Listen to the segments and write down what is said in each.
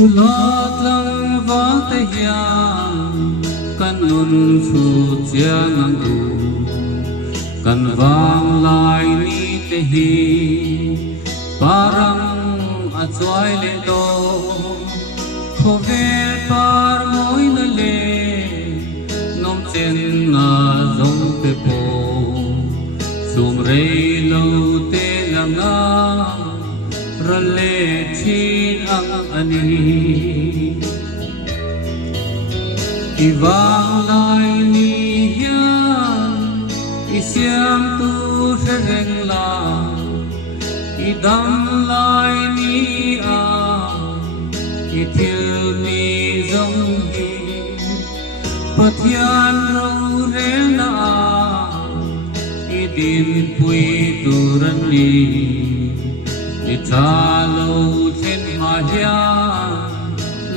tu lót lăng vang tay hiang kan nun su chia ngang du kan vang lai ni te hi parang a choi le do kho ve par moi na le nom chen na zong te po sum re lo te la nga ra le chin ang ani ivang lai ni hian isiam tu reng la idam lai ni a ithil mi zong hi pathian ro re na idin pui tu ran ni itha lo chen ma hian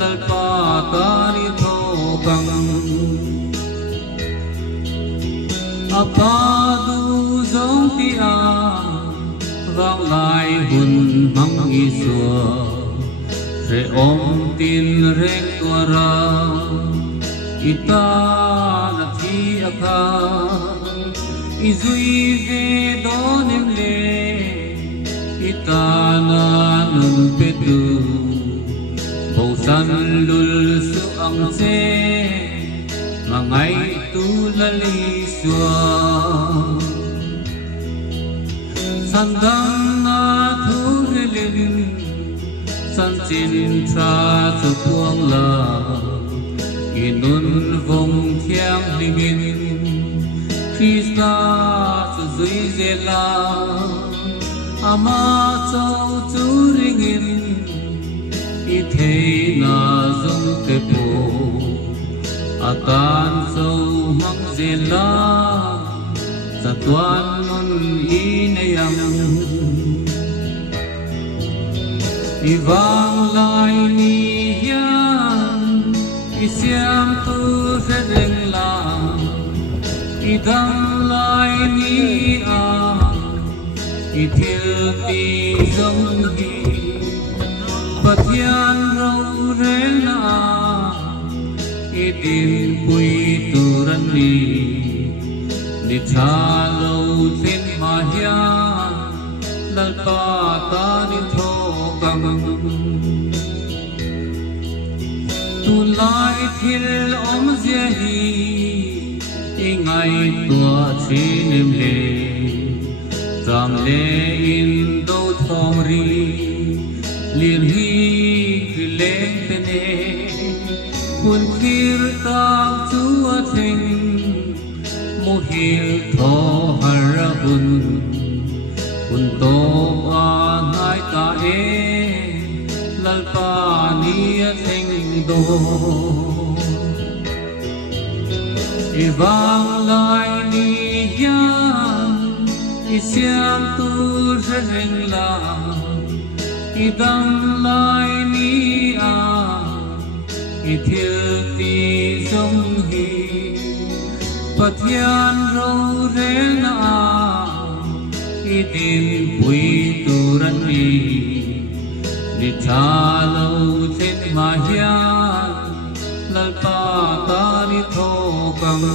lal pa ta ni tho kang apa du zong ti a vang lai hun mang i xua re om tin rek tua ra ita na thi aka i zui ve do nem le ita na nun pe tu bầu san lul su ang che mangai tu la li xua san dam na thu re lin san chin tra su puang la inun vong thiang lingin Krista su zui zela ama châu chu ringin i thế na zong te po akan châu mang zela sa tuan nun i nayang ivang lai ni hian isiam tu reng la idam lai ni a ithil ti zong hi pathian ro re na idin pui tu ran ni ni tha lo tin ma hian lal pa ta ni tho kang tu lai thil om zia hi ingai tua chin em le tam le in do thong ri lir hi leng te ne kun khir ta chu a thing mo hil tho har hun kun to a nai ta e lal pa ni a thing do ivang lai ni hian isiam tu reng la idam lai ni a ithil ti zong hi pathian ro re na idin pui tu ran ni ni tha lo chen ma hian lal pa ta ni tho kang